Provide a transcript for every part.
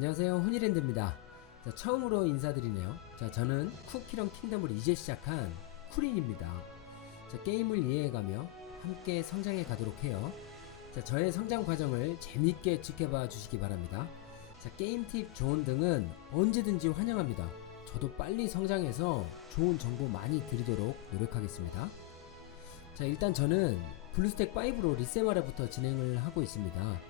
안녕하세요. 훈이랜드입니다. 자, 처음으로 인사드리네요. 자 저는 쿠키런 킹덤을 이제 시작한 쿠린입니다. 자, 게임을 이해해가며 함께 성장해 가도록 해요. 자 저의 성장 과정을 재밌게 지켜봐 주시기 바랍니다. 자 게임 팁 조언 등은 언제든지 환영합니다. 저도 빨리 성장해서 좋은 정보 많이 드리도록 노력하겠습니다. 자 일단 저는 블루스택 5로 리세마라부터 진행을 하고 있습니다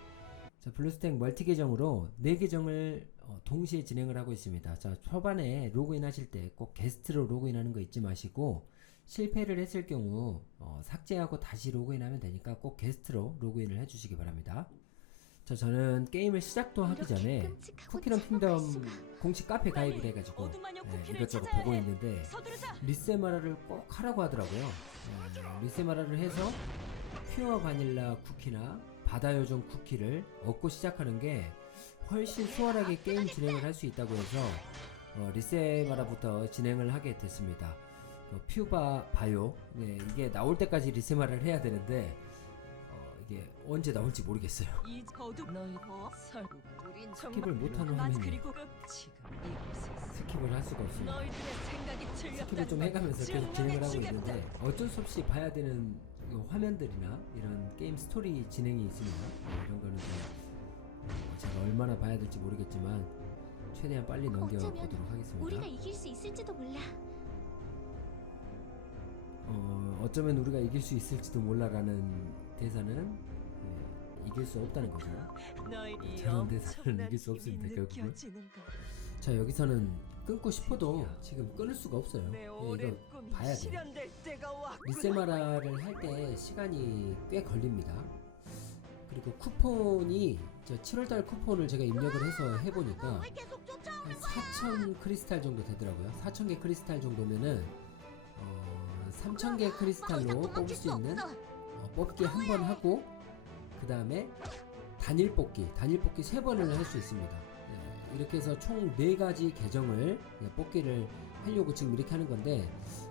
자, 블루스택 멀티 계정으로 4계정을 어, 동시에 진행을 하고 있습니다. 자, 초반에 로그인 하실 때 꼭 게스트로 로그인 하는 거 잊지 마시고 실패를 했을 경우 어, 삭제하고 다시 로그인 하면 되니까 꼭 게스트로 로그인을 해 주시기 바랍니다. 자, 저는 게임을 시작도 하기 전에 쿠키런 킹덤. 공식 카페 가입을 해가지고 네, 이것저것 보고 해. 있는데. 리세마라를 꼭 하라고 하더라고요. 어, 리세마라를 해서 퓨어 바닐라 쿠키나 바다 요정 쿠키를 얻고 시작하는 게 훨씬 수월하게 게임 진행을 할 수 있다고 해서 어, 리세마라부터 진행을 하게 됐습니다. 어, 퓨바 바요 네, 이게 나올 때까지 리세마라를 해야 되는데 어, 이게 언제 나올지 모르겠어요. 이 거듭 너희 더 설국. 우린 스킵을 못하는 맞 화면이 그리고 그 지금 이곳에서 스킵을 할 수가 없습니다. 너희들의 생각이 틀렸다. 스킵을 좀 해가면서 계속 진행을 하고 있는데 어쩔 수 없이 봐야 되는 이 화면들이나 이런 게임 스토리 진행이 있습니다. 어, 이런 거는 좀 어, 제가 얼마나 봐야 될지 모르겠지만 최대한 빨리 넘겨보도록 어쩌면 하겠습니다. 우리가 이길 수 있을지도 몰라. 어, 어쩌면 우리가 이길 수 있을지도 몰라라는 대사는 예, 이길 수 없다는 거죠. 저런 대사는 엄청난 이길 수 없습니다, 거. 자 여기서는 끊고 싶어도 지금 끊을 수가 없어요. 내 예, 오랜 이거 꿈이 봐야 돼요. 실현될 때가 왔구나. 리세마라를 할 때 시간이 꽤 걸립니다. 그리고 쿠폰이 저 7월달 쿠폰을 제가 입력을 해서 해보니까 계속 쫓아? 한4,000 크리스탈 정도 되더라고요. 4,000개 크리스탈 정도면은 어, 3,000개 크리스탈로 뽑을 수 있는 어, 뽑기 한 번 하고 그 다음에 단일 뽑기, 단일 뽑기 세 번을 할 수 있습니다. 예, 이렇게 해서 총네 가지 계정을 예, 뽑기를 하려고 지금 이렇게 하는 건데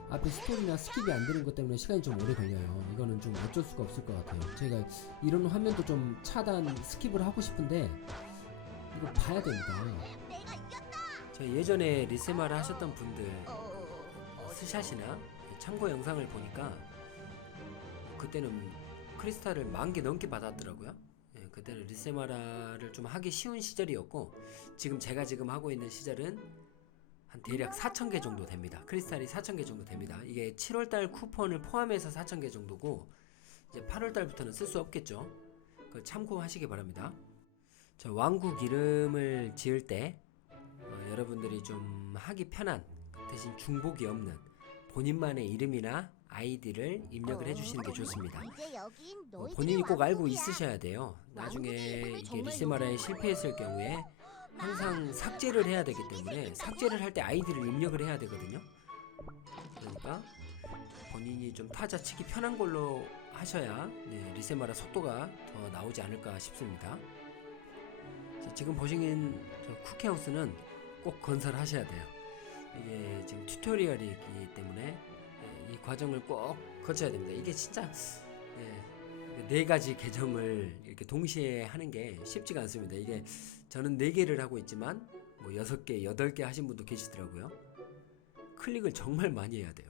앞에 스토리나 스킵이 안 되는 것 때문에 시간이 좀 오래 걸려요. 이거는 좀 어쩔 수가 없을 것 같아요. 저희가 이런 화면도 좀 차단 스킵을 하고 싶은데 이거 봐야 됩니다. 저 예전에 리세마를 하셨던 분들 어, 스샷이나 참고 영상을 보니까 그때는 크리스탈을 만 개 넘게 받았더라고요. 예, 그때는 리세마라를 좀 하기 쉬운 시절이었고 지금 제가 지금 하고 있는 시절은 한 대략 4,000개 정도 됩니다. 크리스탈이 4,000개 정도 됩니다. 이게 7월달 쿠폰을 포함해서 4,000개 정도고 이제 8월달부터는 쓸 수 없겠죠. 그 참고하시기 바랍니다. 저 왕국 이름을 지을 때 어, 여러분들이 좀 하기 편한 대신 중복이 없는 본인만의 이름이나 아이디를 입력을 해주시는 게 좋습니다. 이제 여긴 어, 너희들의 본인이 꼭 알고 왕국이야. 있으셔야 돼요. 나중에 이게 높여. 실패했을 경우에 항상 삭제를 해야 되기 때문에 삭제를 할 때 아이디를 입력을 해야 되거든요. 그러니까 본인이 좀 타자 치기 편한 걸로 하셔야 네, 리세마라 속도가 더 나오지 않을까 싶습니다. 자, 지금 보시는 저 쿠키하우스는 꼭 건설하셔야 돼요. 이게 지금 튜토리얼이기 때문에 네, 이 과정을 꼭 거쳐야 됩니다. 이게 진짜 네, 네 가지 계정을 이렇게 동시에 하는 게 쉽지가 않습니다. 이게 저는 네 개를 하고 있지만 뭐 여섯 개, 여덟 개 하신 분도 계시더라고요. 클릭을 정말 많이 해야 돼요.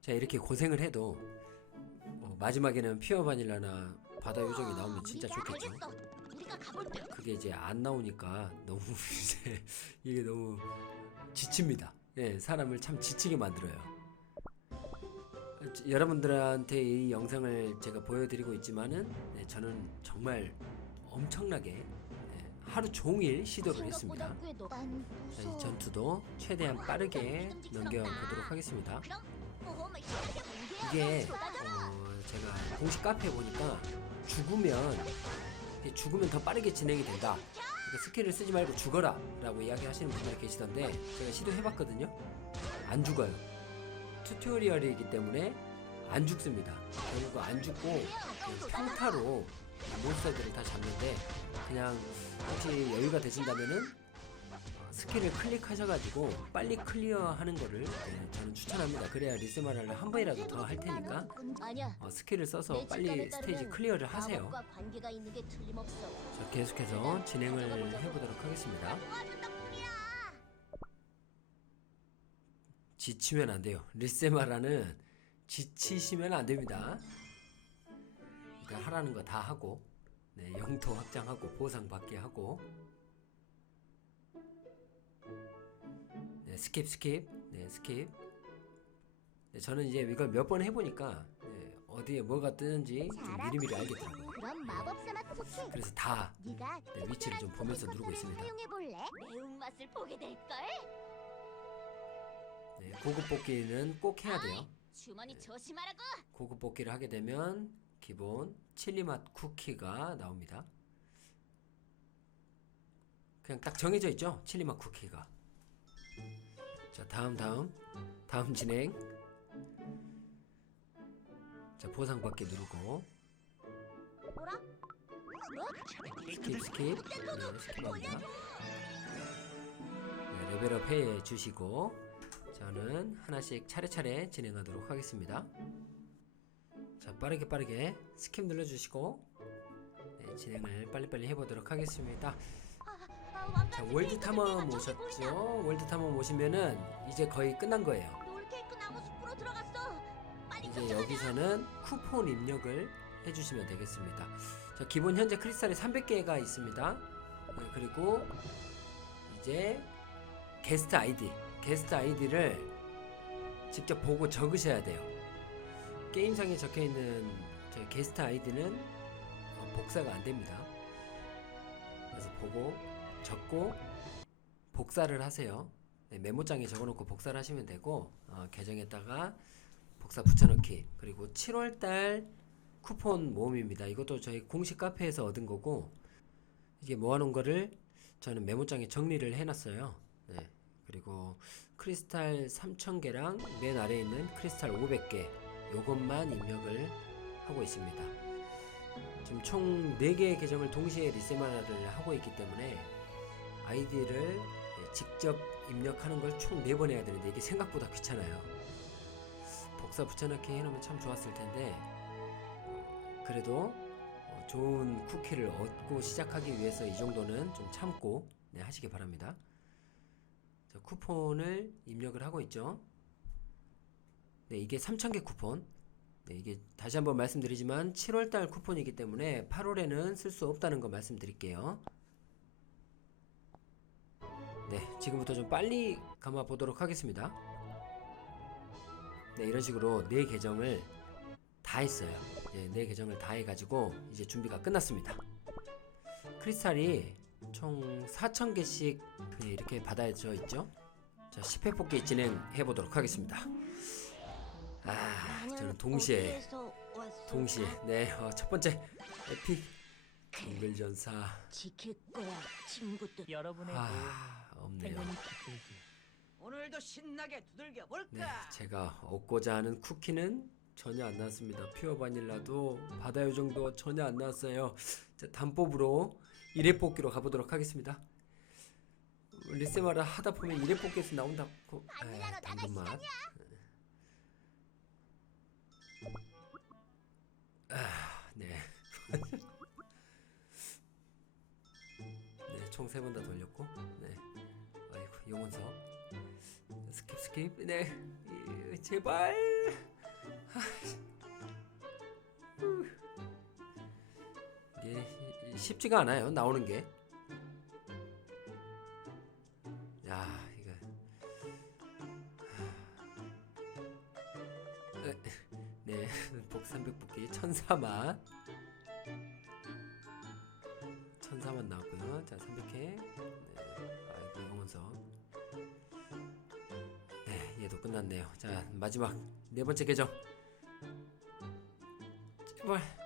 자 이렇게 고생을 해도 뭐 마지막에는 퓨어 바닐라나 바다 요정이 나오면 진짜 좋겠죠. 그게 이제 안 나오니까 너무 이제 이게 너무 지칩니다. 예, 사람을 참 지치게 만들어요. 저- 여러분들한테 이 영상을 제가 보여드리고 있지만은 네, 저는 정말 엄청나게 예, 하루 종일 시도를 했습니다. 자, 이 무서워. 전투도 최대한 빠르게 넘겨보도록 하겠습니다. 이게. 어, 제가 공식 카페에 보니까 죽으면 죽으면 더 빠르게 진행이 된다. 그러니까 스킬을 쓰지 말고 죽어라 라고 이야기하시는 분들이 계시던데 제가 시도해봤거든요. 안 죽어요. 튜토리얼이기 때문에 안 죽습니다. 결국 안 죽고 평타로 몬스터들을 다 잡는데 그냥 혹시 여유가 되신다면은 어, 스킬을 클릭하셔가지고 빨리 클리어하는 거를 네, 저는 추천합니다. 그래야 리세마라를 한 번이라도 더 할 테니까. 어, 스킬을 써서 내 빨리 스테이지 클리어를 하세요. 자, 계속해서 진행을 해보도록 하겠습니다. 지치면 안 돼요. 리세마라는 지치시면 안 됩니다. 그러니까 하라는 거 다 하고, 네, 영토 확장하고 보상 받게 하고, 네, 스킵 스킵, 네, 스킵. 네, 저는 이제 이걸 몇 번 해보니까 네, 어디에 뭐가 뜨는지 좀 미리미리 알겠더라고요. 그럼 마법사 맛 쿠키. 그래서 다 네가 네, 위치를 좀 보면서 누르고 있습니다. 사용해 볼래? 매운 맛을 보게 될 걸. 네, 고급 뽑기는 꼭 해야 돼요. 주머니 조심하라고. 고급 뽑기를 하게 되면 기본 칠리맛 쿠키가 나옵니다. 그냥 딱 정해져 있죠? 칠리맛 쿠키가. 자, 다음 다음 다음 진행. 자, 보상 받기 누르고 뭐라? 뭐? 스킵 스킵 네, 스킵합니다. 네, 레벨업 해 주시고 저는 하나씩 차례차례 진행하도록 하겠습니다. 자 빠르게 빠르게 스킵 눌러주시고 네, 진행을 빨리빨리 해보도록 하겠습니다. 자 월드 탐험. 오셨죠? 월드 탐험 오시면은 이제 거의 끝난 거예요. 이제. 여기서는 쿠폰 입력을 해주시면 되겠습니다. 자, 기본 현재 크리스탈이 300개가 있습니다. 네, 그리고 이제 게스트 아이디, 게스트 아이디를 직접 보고 적으셔야 돼요. 게임상에 적혀 있는 저 게스트 아이디는 어, 복사가 안 됩니다. 그래서 보고 적고 복사를 하세요. 네, 메모장에 적어놓고 복사를 하시면 되고 어, 계정에다가 복사 붙여넣기 그리고 7월달 쿠폰 모음입니다. 이것도 저희 공식 카페에서 얻은 거고 이게 모아놓은 거를 저는 메모장에 정리를 해놨어요. 네. 그리고 크리스탈 3,000개랑 맨 아래에 있는 크리스탈 500개 요것만 입력을 하고 있습니다. 지금 총 4개의 계정을 동시에 리세마라를 하고 있기 때문에 아이디를 네, 직접 입력하는 걸 총 4번 해야 되는데 이게 생각보다 귀찮아요. 복사 붙여넣기 해놓으면 참 좋았을 텐데 어, 그래도 어, 좋은 쿠키를 얻고 시작하기 위해서 이 정도는 좀 참고 네, 하시기 바랍니다. 자, 쿠폰을 입력을 하고 있죠. 네, 이게 3,000개 쿠폰. 네, 이게 다시 한번 말씀드리지만 7월달 쿠폰이기 때문에 8월에는 쓸 수 없다는 거 말씀드릴게요. 네, 지금부터 좀 빨리 감아 보도록 하겠습니다. 네, 이런 식으로 네 계정을 다 했어요. 네, 네 계정을 다 해가지고 이제 준비가 끝났습니다. 크리스탈이 총 4,000개씩 네, 이렇게 받아져 있죠. 자, 10회 뽑기 진행해 보도록 하겠습니다. 아, 저는 동시에? 동시에 네, 어, 첫 번째 에픽 동글전사 지킬 거야, 친구들. 여러분의 도 아, 없네요. 오늘도 신나게 두들겨 볼까? 네, 제가 얻고자 하는 쿠키는 전혀 안 나왔습니다. 퓨어 바닐라도 바다 요정도 전혀 안 나왔어요. 자, 단법으로 1회 뽑기로 가보도록 하겠습니다. 리세마라 하다 보면 1회 뽑기에서 나온다고. 에, 나갈 당근 맛. 아, 네. 네, 총 세 번 다 돌렸고, 네. 아이고, 영혼석. 스킵 스킵 네 이, 제발 아, 쉽지가 않아요 나오는 게. 야, 이거. 네, 복 300복기 천사만 천사만 나왔고요 자 300회 네, 아이고 영혼석 네, 얘도 끝났네요. 자, 마지막 네 번째 계정. 제발.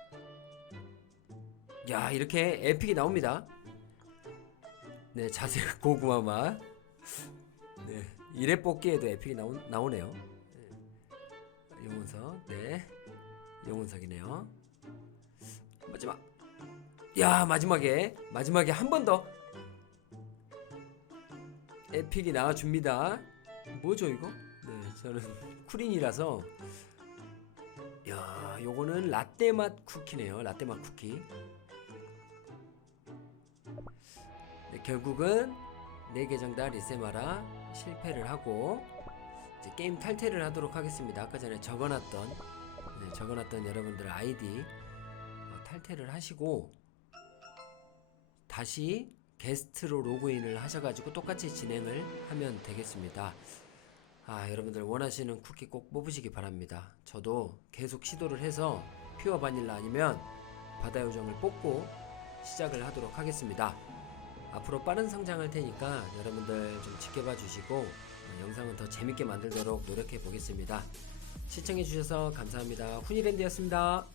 야, 이렇게 에픽이 나옵니다. 네, 자세 고구마 맛. 네, 이래 뽑기에도 에픽이 나오, 나오네요. 네. 영혼석, 네, 영혼석이네요. 마지막. 야, 마지막에 마지막에 한 번 더. 에픽이 나와줍니다. 뭐죠 이거? 네, 저는 쿠린이라서 야, 요거는 라떼 맛 쿠키네요. 라떼 맛 쿠키. 결국은 네 계정 다 리세마라 실패를 하고 게임 탈퇴를 하도록 하겠습니다. 아까 전에 적어놨던 네, 적어놨던 여러분들 아이디 어, 탈퇴를 하시고 다시 게스트로 로그인을 하셔가지고 똑같이 진행을 하면 되겠습니다. 아 여러분들 원하시는 쿠키 꼭 뽑으시기 바랍니다. 저도 계속 시도를 해서 퓨어 바닐라 아니면 바다 요정을 뽑고 시작을 하도록 하겠습니다. 앞으로 빠른 성장할 테니까 여러분들 좀 지켜봐 주시고 어, 영상은 더 재밌게 만들도록 노력해 보겠습니다. 시청해 주셔서 감사합니다. 훈이랜드였습니다.